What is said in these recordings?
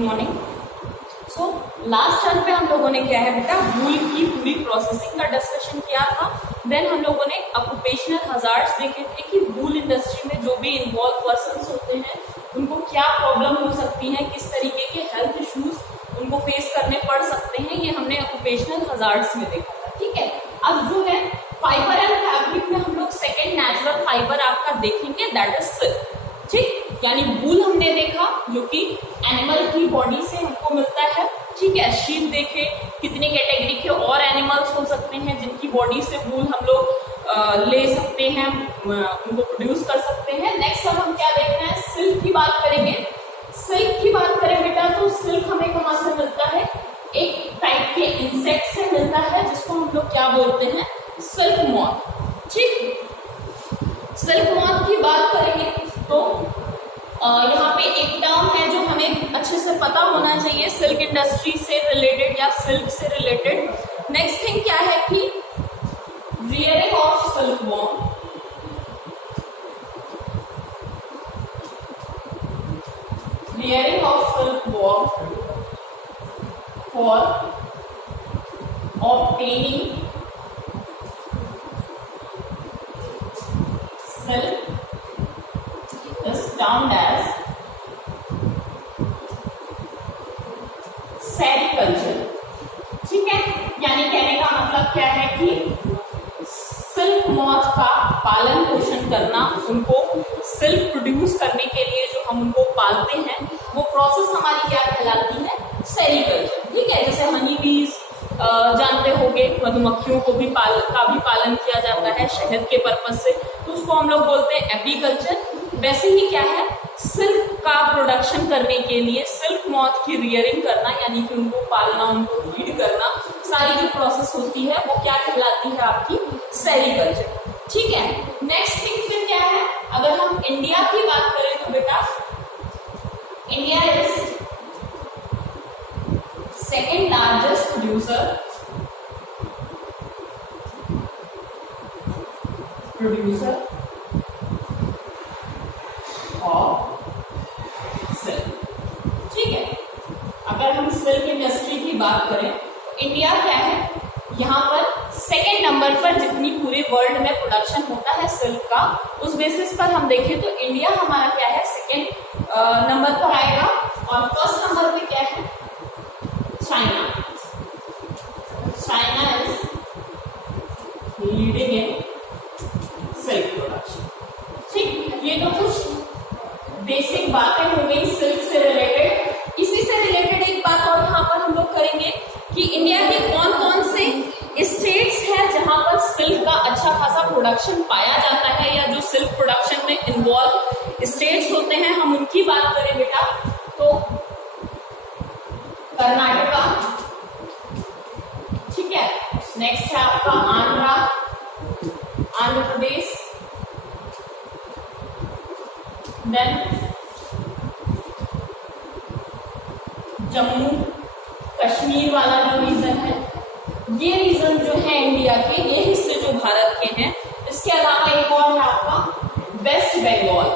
Morning. So last time पे हम लोगों ने क्या है बेटा, वूल की पूरी प्रोसेसिंग का डिस्कशन किया था। देन हम लोगों ने ऑक्यूपेशनल हजार्ड्स देखे थे कि वूल इंडस्ट्री में जो भी इन्वॉल्व पर्सन्स होते हैं उनको क्या प्रॉब्लम हो सकती है, किस तरीके के हेल्थ इश्यूज उनको फेस करने पड़ सकते हैं, ये हमने ऑक्यूपेशनल हजार्ड्स में देखा था। ठीक है, अब जो है फाइबर एंड फैब्रिक में हम लोग सेकेंड नेचुरल फाइबर आपका देखेंगे, दैट इज सिल्क। ठीक, यानी वूल हमने देखा जो कि एनिमल की बॉडी से हमको मिलता है। ठीक है, शीप देखे, कितने कैटेगरी के और एनिमल्स हो सकते हैं जिनकी बॉडी से वूल हम लोग ले सकते हैं, उनको प्रोड्यूस कर सकते हैं। नेक्स्ट अब हम क्या देख रहे हैं, सिल्क की बात करेंगे। सिल्क की बात करें बेटा तो सिल्क हमें कहाँ से मिलता है, एक टाइप के इंसेक्ट से मिलता है जिसको हम लोग क्या बोलते हैं, सिल्क मॉथ। ठीक, सिल्क मॉथ की बात करेंगे तो यहाँ पे एक टर्म है जो हमें अच्छे से पता होना चाहिए सिल्क इंडस्ट्री से रिलेटेड या सिल्क से रिलेटेड। नेक्स्ट थिंग क्या है कि rearing of silk worm. Rearing of silk worm for obtaining silk is termed as sericulture. ठीक है, यानी कहने का मतलब क्या है कि सिल्क मॉथ का पालन पोषण करना, उनको सिल्क प्रोड्यूस करने के लिए जो हम उनको पालते हैं वो प्रोसेस हमारी क्या कहलाती है, सेरिकल्चर। ठीक है, जैसे हनी बीज जानते होंगे, मधुमक्खियों को भी पालन किया जाता है शहद के पर्पज से, तो उसको हम लोग बोलते हैं एपीकल्चर। वैसे ही क्या है, सिल्क का प्रोडक्शन करने के लिए सिल्क मॉथ की रियरिंग करना, यानी कि उनको पालना, उनको फीड करना, सारी जो प्रोसेस होती है वो क्या कहलाती है आपकी, सेरिकल्चर। ठीक है, नेक्स्ट थिंग फिर क्या है, अगर हम इंडिया की बात करें तो बेटा India is second largest producer of silk. ठीक है, अगर हम सिल्क इंडस्ट्री की बात करें तो इंडिया क्या है, यहाँ पर सेकेंड नंबर पर जितनी पूरे वर्ल्ड में प्रोडक्शन होता है सिल्क का, उस बेसिस पर हम देखें तो इंडिया हमारा क्या है, सेकेंड नंबर पर आएगा। और फर्स्ट नंबर पे क्या है, China. China is leading in silk production. ठीक, ये तो कुछ बेसिक बातें हो गई सिल्क से रिलेटेड। इसी से रिलेटेड एक बात और यहाँ पर हम लोग करेंगे कि इंडिया के कौन कौन से स्टेट्स हैं जहां पर सिल्क का अच्छा खासा प्रोडक्शन पाया जाता है, या जो सिल्क प्रोडक्शन में इन्वॉल्व स्टेट्स होते हैं, हम उनकी बात करें बेटा तो कर्नाटका। ठीक है, नेक्स्ट है आपका आंध्र प्रदेश, देन जम्मू कश्मीर वाला जो रीजन है, ये रीजन जो है इंडिया के, ये हिस्से जो भारत के हैं। इसके अलावा एक और है आपका वेस्ट बंगाल।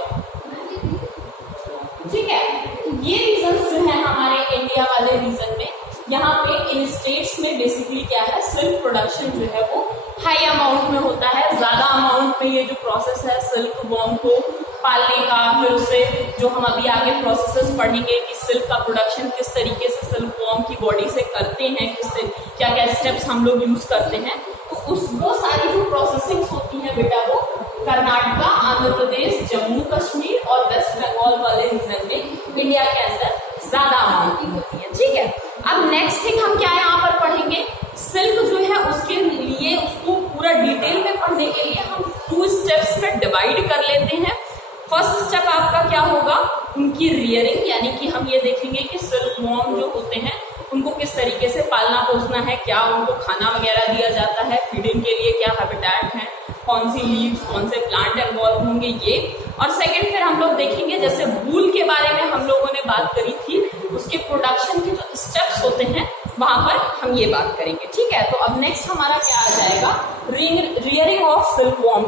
ठीक है, ये रीजन जो है हमारे इंडिया वाले रीजन में, यहाँ पे इन स्टेट्स में बेसिकली क्या है, सिल्क प्रोडक्शन जो है वो हाई अमाउंट में होता है, ज्यादा अमाउंट में। ये जो प्रोसेस है सिल्क वॉर्म को पालने का, फिर उससे जो हम अभी आगे प्रोसेसेस पढ़ेंगे कि सिल्क का प्रोडक्शन किस तरीके से सिल्क वॉर्म की बॉडी से करते हैं, क्या क्या स्टेप्स हम लोग यूज करते हैं, तो वो सारी जो प्रोसेसिंग होती है बेटा वो कर्नाटका, आंध्र प्रदेश, जम्मू कश्मीर और वेस्ट बंगाल वाले रीजन में इंडिया के अंदर ज्यादा अमाउंट की होती है। ठीक है, अब नेक्स्ट थिंग हम क्या यहाँ पर पढ़ेंगे, सिल्क जो है उसके लिए, उसको पूरा डिटेल में पढ़ने के लिए हम 2 स्टेप्स में डिवाइड कर लेते हैं। फर्स्ट स्टेप आपका क्या होगा, उनकी रियरिंग, यानी कि हम ये देखेंगे कि सिल्क वॉर्म जो होते हैं उनको किस तरीके से पालना पोसना है, क्या उनको खाना वगैरह दिया जाता है, फीडिंग के लिए क्या हैबिटेट है, कौन सी लीव्स, कौन से प्लांट इन्वॉल्व होंगे ये। और सेकंड फिर हम लोग देखेंगे, जैसे वूल के बारे में हम लोगों ने बात करी थी, उसके प्रोडक्शन के जो स्टेप्स होते हैं वहां पर हम ये बात करेंगे। ठीक है, तो अब नेक्स्ट हमारा क्या आ जाएगा, रियरिंग ऑफ सिल्क वॉर्म।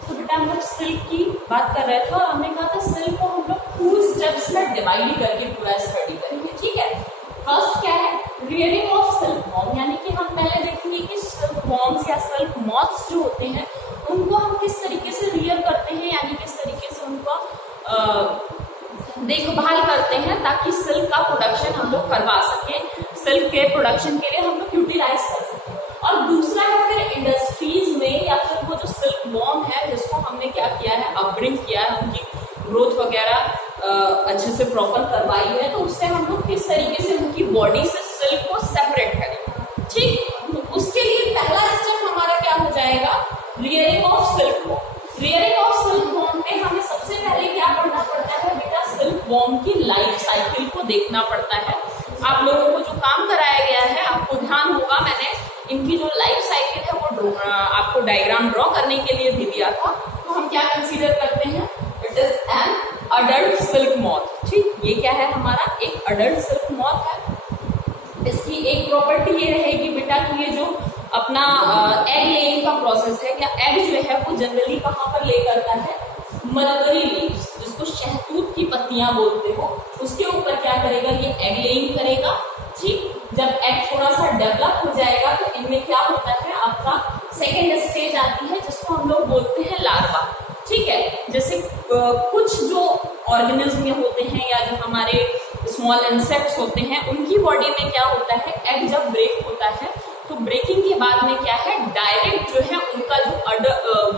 तो बेटा हम लोग सिल्क की बात कर रहे थे और हमने कहा था सिल्क को हम लोग 2 स्टेप स्टेप्स में डिवाइड करके पूरा स्टडी करेंगे, ठीक है। फर्स्ट क्या है, रियरिंग ऑफ सिल्क वॉर्म, यानी कि हम पहले देखेंगे कि सिल्क वॉर्म्स या सिल्क मॉथ्स जो होते हैं उनको हम किस तरीके से रियर करते हैं, यानी किस तरीके से उनका देखभाल करते हैं ताकि सिल्क का प्रोडक्शन हम लोग करवा सकें, सिल्क के प्रोडक्शन के लिए हम लोग यूटिलाइज कर सकें। और दूसरा है फिर इंडस्ट्रीज में या फिर वो जो सिल्क वॉर्म है जिसको हमने क्या किया है, अपब्रिंग किया है, उनकी ग्रोथ वगैरह अच्छे से प्रॉपर करवाई है, तो उससे हम लोग किस तरीके से उनकी बॉडी से सिल्क को सेपरेट करें, ठीक। तो उसके लिए पहला स्टेप हमारा क्या हो जाएगा, rearing of silk worm. Rearing of silkworm में हमें सबसे पहले क्या करना पड़ता है बेटा, सिल्क वॉर्म की लाइफ साइकिल को देखना पड़ता है। आप लोगों को जो काम कराया गया है आपको ध्यान होगा, मैंने इनकी जो लाइफ साइकिल है वो आपको डायग्राम ड्रॉ करने के लिए भी दिया था। तो हम क्या कंसीडर करते हैं, it is an adult silk moth, ठीक। ये क्या है, हमारा एक अडल्ट सिल्क मॉथ है। इसकी एक प्रॉपर्टी ये रहेगी बेटा कि ये जो अपना एग लेइंग का प्रोसेस है, या एग जो है वो जनरली कहाँ पर ले करता है, मलबरी लीव्स, जिसको शहतूत की पत्तियां बोलते हो, उसके ऊपर क्या करेगा, ये एग लेइंग करेगा, ठीक। जब एग थोड़ा सा डेवलप हो जाएगा तो इनमें क्या होता है, आपका सेकेंड स्टेज आती है जिसको हम लोग बोलते हैं लार्वा, ठीक है। जैसे कुछ जो ऑर्गेनिज्म होते हैं या जो हमारे स्मॉल इंसेक्ट्स होते हैं उनकी बॉडी में क्या होता है, एग जब ब्रेक होता है तो ब्रेकिंग के बाद में क्या है, डायरेक्ट जो है उनका जो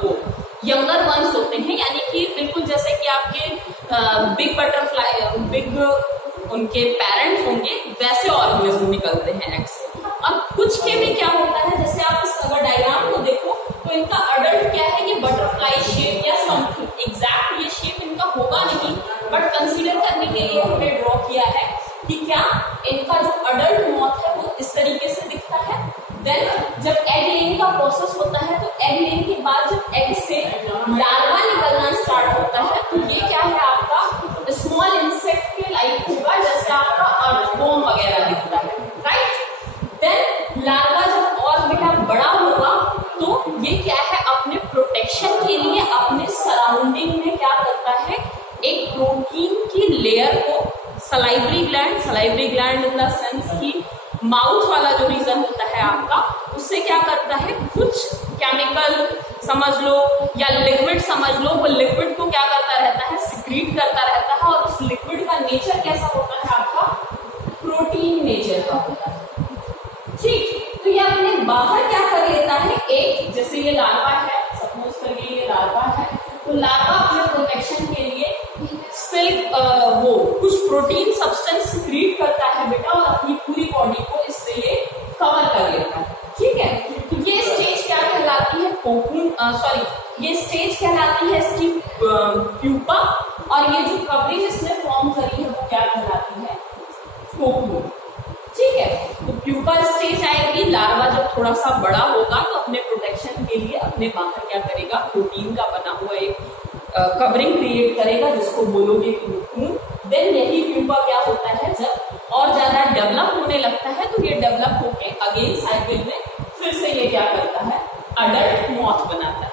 वो यंगर वंस होते हैं, यानी कि बिल्कुल जैसे कि आपके बिग बटरफ्लाई, बिग उनके पेरेंट्स होंगे वैसे ऑर्गेनिज्म निकलते हैं एग से। और कुछ के में क्या होता है, जैसे आप इस अगर डायग्राम को देखो तो इनका अडल्ट क्या है, ये बटरफ्लाई शेप या समथिंग, एग्जैक्ट ये शेप इनका होगा नहीं, बट कंसीडर करने के लिए हमने ड्रॉ किया है कि क्या इनका जो अडल्ट मॉथ है वो इस तरीके से दिखता है। देन जब एग लेइंग का प्रोसेस होता है तो एग लेइंग के बाद जब एग से लार्वा निकलना स्टार्ट होता है तो ये क्या है, आपका स्मॉल इंसेक्ट के लाइक होगा, जैसे आपका अर्थवॉर्म वगैरह दिखता है, राइट। देन लार्वा जब और बेटा बड़ा होगा तो ये क्या है, अपने प्रोटेक्शन के लिए अपने सराउंडिंग में क्या करता है, एक प्रोटीन की लेयर को salivary gland in the sense की माउथ वाला जो रीजन होता है आपका, उससे क्या करता है, कुछ केमिकल समझ लो या लिक्विड समझ लो, वो लिक्विड को क्या करता रहता है, सिक्रीट करता रहता है। और उस लिक्विड का नेचर कैसा होता है आपका, प्रोटीन नेचर का होता है, ठीक। तो ये अपने बाहर क्या कर लेता है, एक जैसे ये लार्वा है, सपोज करिए ये लार्वा है, तो लार्वा अपने प्रोटेक्शन के लिए सिल्क वो कुछ प्रोटीन सब्सटेंस सिक्रीट करता है बेटा, और अपनी पूरी बॉडी को इससे ये कवर कर लेता है, ठीक है। तो ये स्टेज क्या कहलाती है, कोकून, ये स्टेज कहलाती है इसकी प्यूपा, और ये जो कवरिंग इसने फॉर्म करी है वो क्या कहलाती है, कोकून, ठीक है। तो प्यूपा स्टेज आएगी, लार्वा जब थोड़ा सा बड़ा होगा तो अपने प्रोटेक्शन के लिए अपने बाहर क्या करेगा, प्रोटीन का बना हुआ एक कवरिंग क्रिएट करेगा जिसको बोलोगे कोकून। देन यही प्यूपा क्या होता है, जब और ज्यादा डेवलप होने लगता है तो ये डेवलप होके अगेन साइकिल में फिर से ये क्या करता है, अडल्ट मॉथ बनाता है।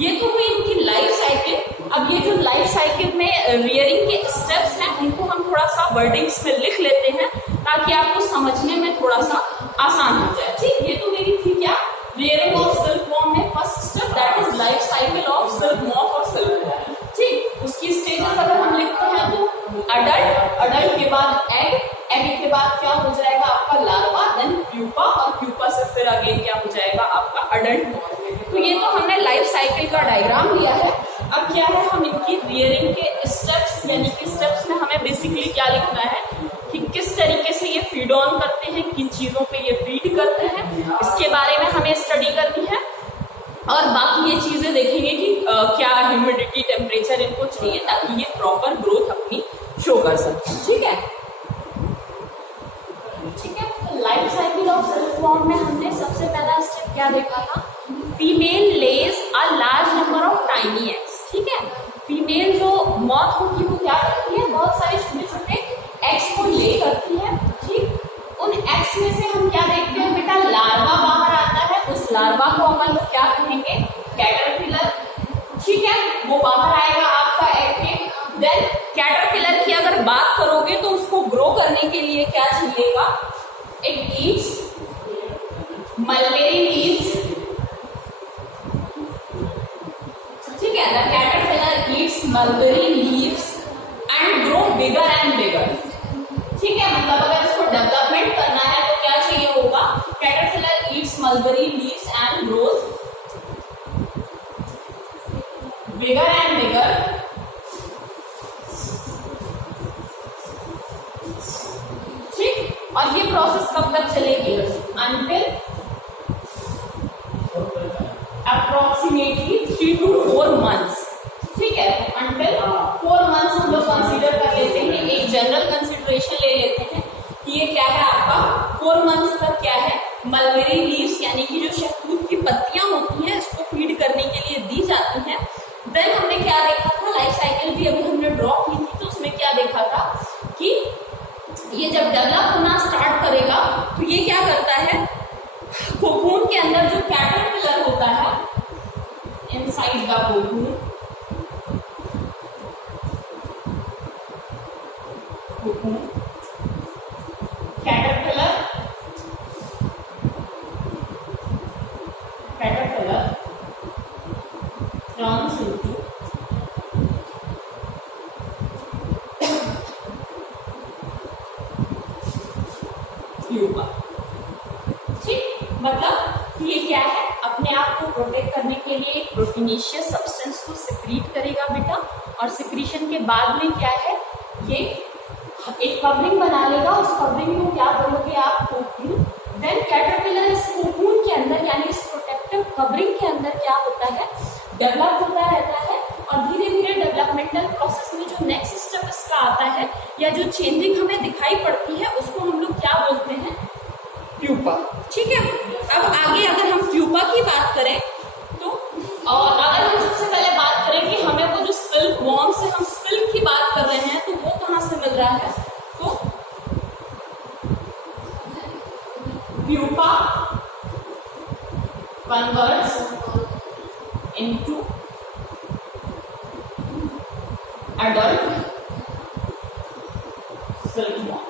ये तो हुई इनकी लाइफ साइकिल। अब ये जो लाइफ साइकिल में रियरिंग के स्टेप्स हैं उनको हम थोड़ा सा वर्डिंग्स में लिख लेते हैं ताकि आपको समझने में थोड़ा सा आसान हो जाए, ठीक। ये तो मेरी थी क्या, रियरिंग ऑफ सिल्क वॉर्म में first step that is life cycle of silk moth और सिल्क वॉर्म, ठीक। उसकी स्टेजेस अगर हम लिखते हैं तो अडल्ट के बाद एग के बाद क्या हो जाएगा आपका लार्वा, देन प्यूपा, और प्यूपा से फिर अगेन क्या हो जाएगा आपका अडल्ट मॉथ। तो ये तो हमने लाइफ साइकिल का डायग्राम लिया है। अब क्या है, हम इनकी रियरिंग के स्टेप्स, यानी कि स्टेप्स में हमें बेसिकली क्या लिखना है कि किस तरीके से ये फीड ऑन करते हैं, किन चीजों पे ये फीड करते हैं, इसके बारे में हमें स्टडी करनी है। और बाकी ये चीजें देखेंगे कि क्या ह्यूमिडिटी, टेम्परेचर इनको चाहिए ताकि ये प्रॉपर ग्रोथ अपनी शो कर सके, ठीक है। Life cycle of silkworm में हमने सबसे पहला स्टेप क्या देखा था, female lays a large number of tiny eggs, ठीक है। फीमेल जो मॉथ होगी वो क्या करती है, बहुत सारे छोटे छोटे एग्स को ले करती है, ठीक। उन एग्स में से हम क्या देखते हैं बेटा, लार्वा बाहर आता है, उस लार्वा को अपन लोग क्या कहेंगे, कैटरपिलर, ठीक है। वो बाहर आएगा आपका एग के, देन कैटरपिलर की अगर बात करोगे तो उसको ग्रो करने के लिए क्या चाहिएगा, इट ईट्स मलबेरी लीव्स, ठीक है, the caterpillar Yeats mulberry leaves and grow bigger and bigger, ठीक है, मतलब अगर इसको डेवलपमेंट करना है तो क्या चाहिए होगा, caterpillar Yeats mulberry leaves and grows bigger and bigger, ठीक, और ये प्रोसेस कब तक चलेगी, अंटिल अप्रोक्सीमेटली 3 to 4 months, ठीक है, अंटिल 4 months हम लोग कंसीडर कर लेते हैं, एक जनरल कंसिडरेशन ले लेते हैं कि ये क्या है आपका 4 months तक क्या है, मलबेरी लीव्स यानी कि जो शहतूत की पत्तियां होती हैं इसको फीड करने के लिए दी जाती हैं। देन हमने क्या देखा था, लाइफ साइकिल भी अभी हमने ड्रॉ की थी, तो उसमें क्या देखा था कि ये जब डेवलप होना स्टार्ट करेगा तो ये क्या करता है, कोकून के अंदर जो कैटरपिलर होता है, inside the cocoon, caterpillar turns into pupa, ठीक, मतलब ये क्या है, अपने आप को प्रोटेक्ट करने के लिए एक प्रोटीनेशियस सब्सटेंस को सिक्रीट करेगा बेटा, और सिक्रीशन के बाद में क्या है, ये एक कवरिंग बना लेगा, उस कवरिंग को क्या बोलोगे आप, कोकून। देन कैटरपिलर इस कोकून के अंदर यानी इस प्रोटेक्टिव कवरिंग के अंदर क्या होता है, डेवलप होता रहता है, और धीरे धीरे डेवलपमेंटल प्रोसेस में जो नेक्स्ट स्टेप इसका आता है या जो चेंजिंग हमें दिखाई पड़ती है उसको हम लोग क्या बोलते हैं, प्यूपा, ठीक है। अब आगे अगर हम प्यूपा की बात करें तो, और अगर हम सबसे पहले बात करें कि हमें वो जो सिल्क वॉर्म से हम सिल्क की बात कर रहे हैं तो वो कहाँ से मिल रहा है, तो pupa converts into adult silk worm,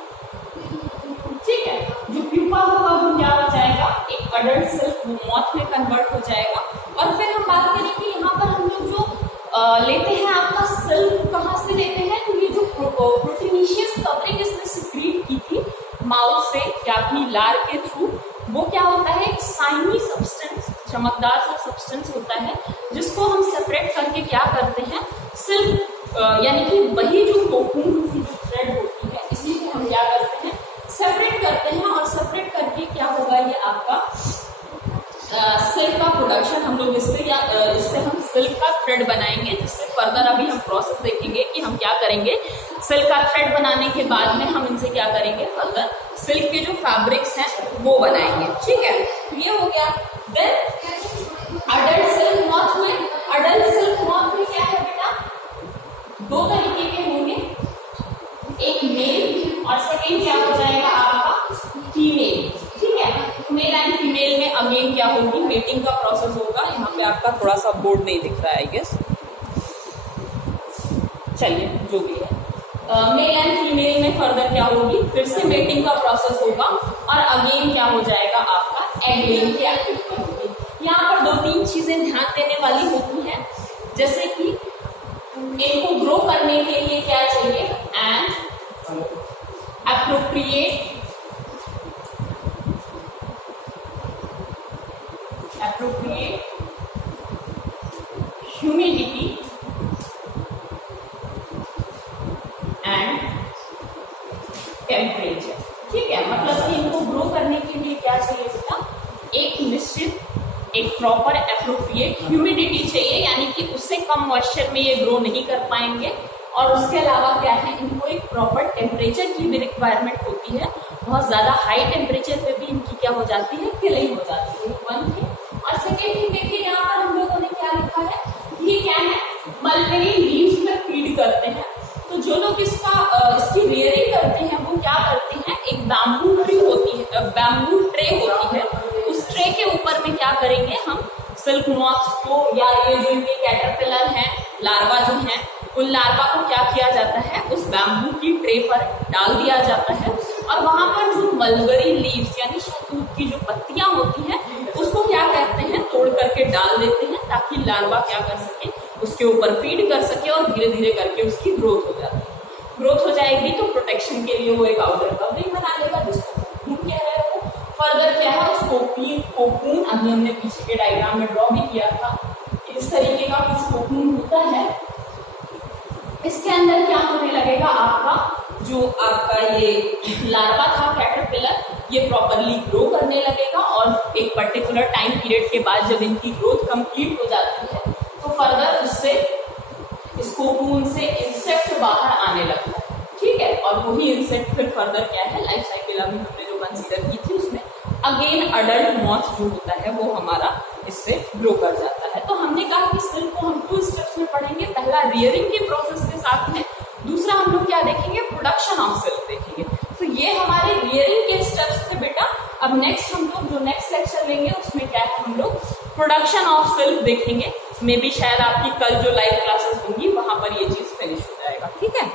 ठीक है, जो प्यूपा होगा वो क्या हो जाएगा, एक अडल्ट सिल्क मॉथ में कन्वर्ट हो जाएगा। और फिर हम बात करें कि यहाँ पर हम लोग जो लेते हैं आपका सिल्क कहाँ से लेते हैं, तो ये जो प्रोटीनेशियस कवरिंग इसने सिक्रीट की थी माउथ से या अपनी लार के थ्रू, वो क्या होता है, एक शाइनी सब्सटेंस, चमकदार सा सब्सटेंस होता है जिसको हम सेपरेट करके क्या करते हैं, सिल्क यानी कि वही जो कोकून की जो थ्रेड होती है इसी को हम क्या करते हैं, सेपरेट करते हैं, और सेपरेट करके क्या होगा, ये आपका सिल्क का प्रोडक्शन हम लोग इससे हम सिल्क का थ्रेड बनाएंगे, जिससे फर्दर अभी हम प्रोसेस देखेंगे कि हम क्या करेंगे, सिल्क का थ्रेड बनाने के बाद में हम इनसे क्या करेंगे, फर्दर सिल्क के जो फैब्रिक्स हैं वो बनाएंगे, ठीक है। तो ये हो गया। देन अडल्ट सिल्क मॉथ हुए, अडल्ट सिल्क मॉथ में क्या है बेटा, दो तरीके के होंगे, एक मेल और सेकेंड क्या हो जाएगा आपका फीमेल, ठीक है। मेल एंड फीमेल में अगेन क्या होगी, मेटिंग का प्रोसेस होगा। यहाँ पे आपका थोड़ा सा बोर्ड नहीं दिख रहा है, आई गेस, चलिए जो भी है, मेल एंड फीमेल में फर्दर क्या होगी, फिर से मेटिंग का प्रोसेस होगा, और अगेन क्या हो जाएगा आपका एग लेइंग की एक्टिविटी होगी। यहाँ पर 2-3 चीजें ध्यान देने वाली होती हैं, जैसे कि इनको ग्रो करने के लिए क्या चाहिए, and appropriate humidity and temperature, ठीक है। मतलब कि इनको ग्रो करने के लिए क्या चाहिए बेटा, एक निश्चित, एक प्रॉपर एप्रोप्रिएट ह्यूमिडिटी चाहिए, यानी कि उससे कम मॉइस्चर में ये ग्रो नहीं कर पाएंगे, और उसके अलावा क्या है, इनको एक प्रॉपर टेम्परेचर की भी रिक्वायरमेंट होती है, बहुत ज्यादा हाई टेम्परेचर पे भी इनकी क्या हो जाती है, किलिंग हो जाती है, वन थिंग। और सेकेंड थिंग देखिए, यहाँ पर हम लोगों ने क्या लिखा है, ये क्या है, मलबेरी लीव्स में फीड करते हैं। तो जो लोग इसकी रियरिंग करते हैं वो क्या करते हैं, एक बैम्बू ट्री होती है, बैम्बू ट्रे होती है, उस ट्रे के ऊपर में क्या करेंगे हम, सिल्क मॉथ्स को या ये जो इनके कैटरपिलर हैं, लार्वा जो हैं, उन लार्वा को क्या किया जाता है, उस बैम्बू की ट्रे पर डाल दिया जाता है और वहां पर जो मलबरी लीव्स यानी शहतूत की जो पत्तियां होती हैं उसको क्या कहते हैं, तोड़ करके डाल देते हैं ताकि लार्वा क्या कर सके, उसके ऊपर फीड कर सके और धीरे धीरे करके उसकी ग्रोथ हो जाती है। ग्रोथ हो जाएगी तो प्रोटेक्शन के लिए वो एक आउटर कवरिंग बना लेगा जिसको कोकून कह रहे हो। फर्दर क्या है, उस कोकून अभी हमने पीछे के डायग्राम में ड्रॉ भी किया था, इस तरीके का कुछ कोकून होता है। इसके अंदर क्या होने लगेगा, आपका जो आपका ये लार्वा था कैटरपिलर, ये प्रॉपरली ग्रो करने लगेगा और एक पर्टिकुलर टाइम पीरियड के बाद जब इनकी ग्रोथ कंप्लीट हो जाती है तो फर्दर उससे इस कोकून से इंसेक्ट बाहर आने लगता है, ठीक है। और वही इंसेक्ट फिर फर्दर क्या है, लाइफ साइकिल अभी हमने जो कंसीडर की थी उसमें अगेन अडल्ट मॉथ जो होता है वो हमारा इससे ग्रो कर जाता है। तो हमने कहा कि सिल्क को हम 2 स्टेप्स में पढ़ेंगे, पहला रियरिंग के प्रोसेस के साथ में, दूसरा हम लोग क्या देखेंगे, प्रोडक्शन ऑफ सिल्क देखेंगे। तो ये हमारे रियरिंग के स्टेप्स थे बेटा। अब नेक्स्ट हम लोग जो नेक्स्ट लेक्चर लेंगे उसमें क्या है, हम लोग प्रोडक्शन ऑफ सिल्क देखेंगे। मे बी शायद आपकी कल जो लाइव क्लासेस होंगी वहां पर ये चीज फिनिश हो जाएगा, ठीक है।